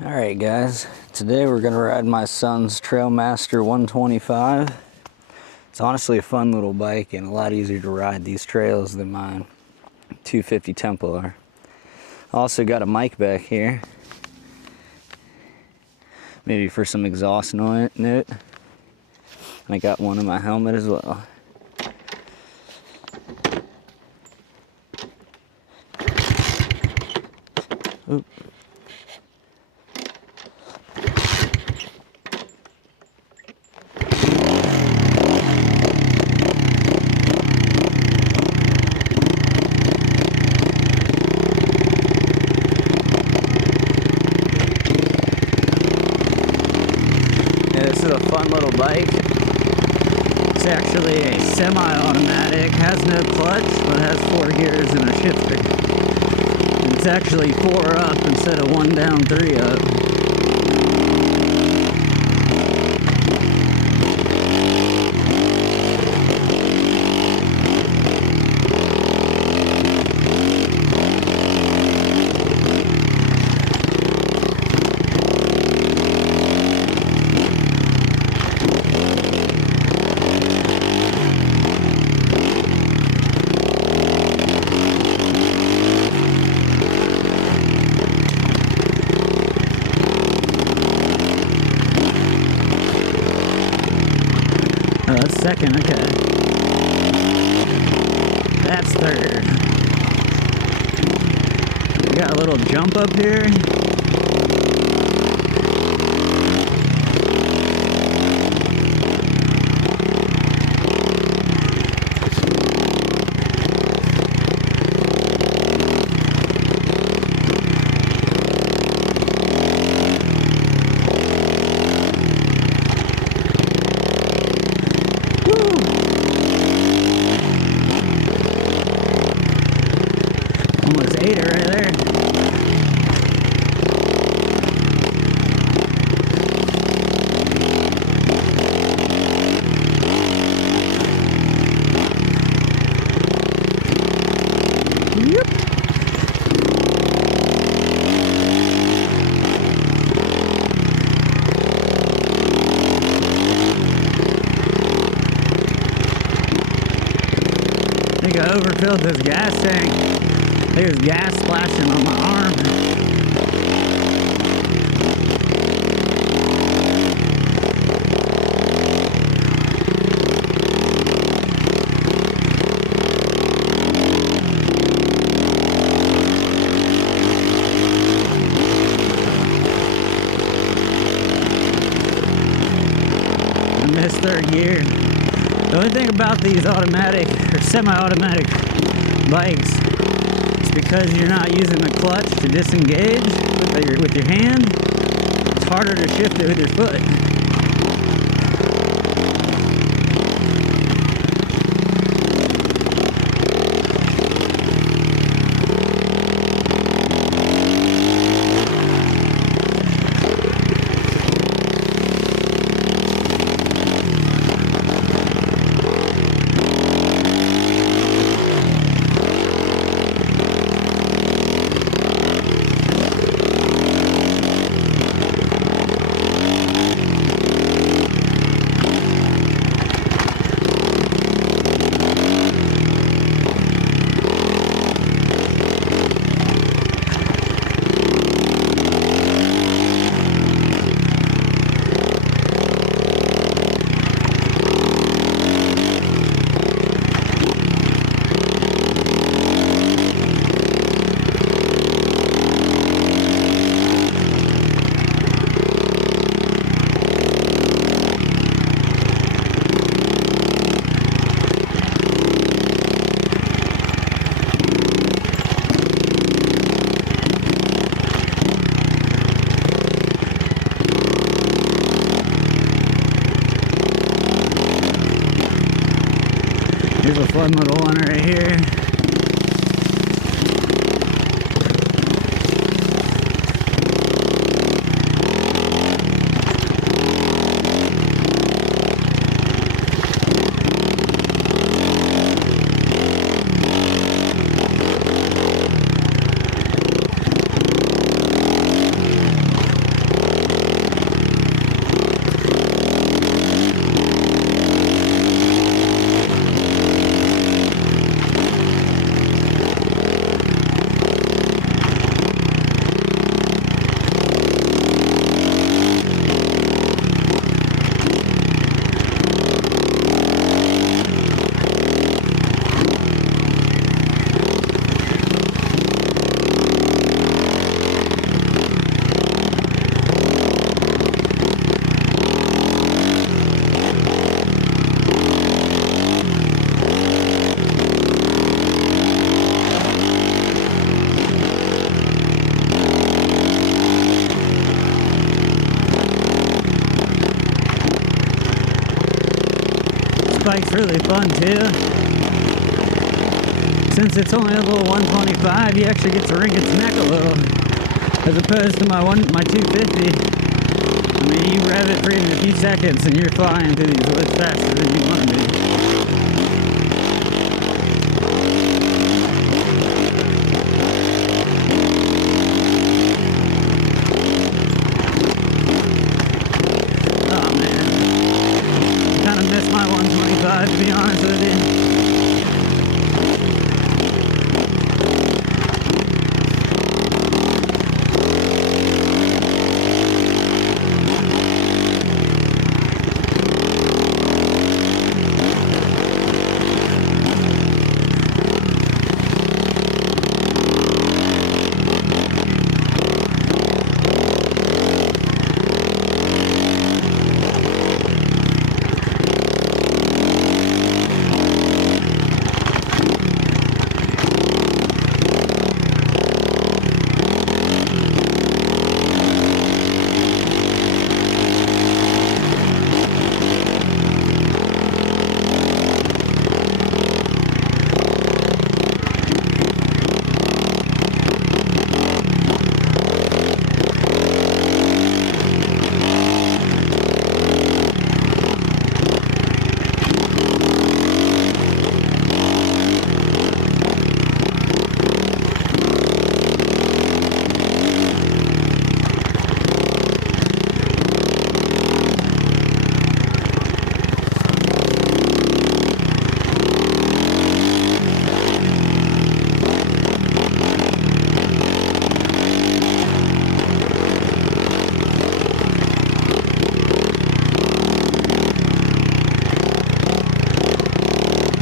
Alright guys, today we're going to ride my son's Trailmaster 125. It's honestly a fun little bike and a lot easier to ride these trails than mine 250 Tempo are. Also got a mic back here, maybe for some exhaust note. And I got one in my helmet as well. Oop. This is a fun little bike. It's actually a semi-automatic, has no clutch, but has 4 gears and a shifter. And it's actually 4 up instead of 1 down, 3 up. Oh, that's second, okay. That's third. We got a little jump up here. Almost 8 right there. Yep. I think I overfilled this gas tank. There's gas splashing on my arm. I missed third gear. The only thing about these automatic or semi-automatic bikes, because you're not using the clutch to disengage with your hand, it's harder to shift it with your foot. Here's a fun little one right here. bike's really fun too. Since it's only a little 125, you actually get to wring its neck a little, as opposed to my 250. I mean, you rev it for even a few seconds and you're flying through these woods faster than you want to be. Oh man, I kind of miss my 125 to be honest with you.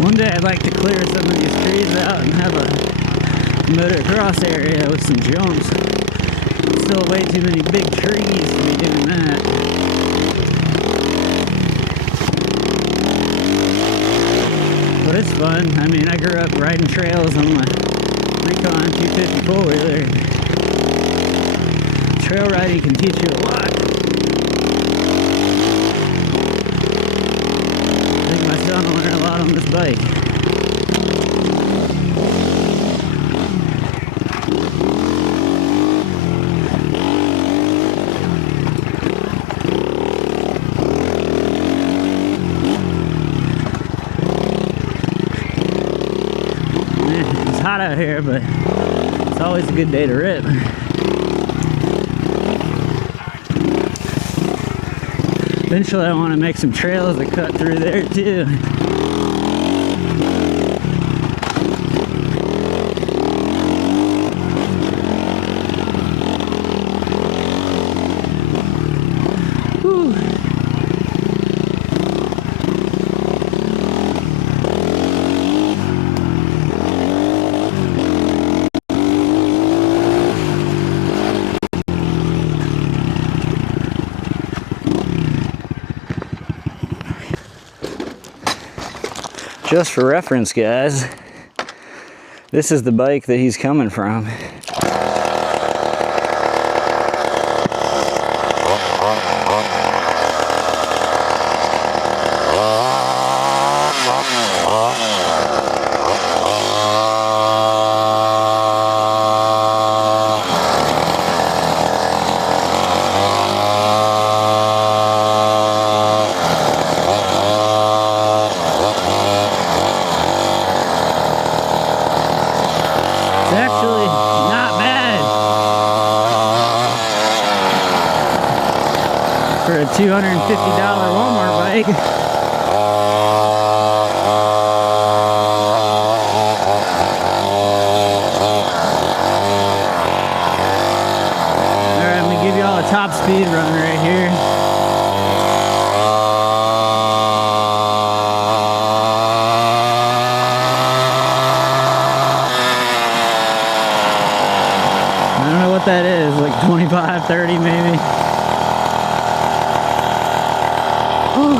One day I'd like to clear some of these trees out and have a motocross area with some jumps. Still way too many big trees to be doing that. But it's fun. I mean, I grew up riding trails on my Recon 250 four-wheeler. Trail riding can teach you a lot. I think my son will learn a lot on this bike. It's hot out here, but it's always a good day to rip. Eventually I want to make some trails that cut through there too. Whew. Just for reference, guys, this is the bike that he's coming from. It's actually not bad for a $250 Walmart bike. Alright, I'm gonna give you all a top speed run right here. I don't know what that is, like 25, 30 maybe. Ooh.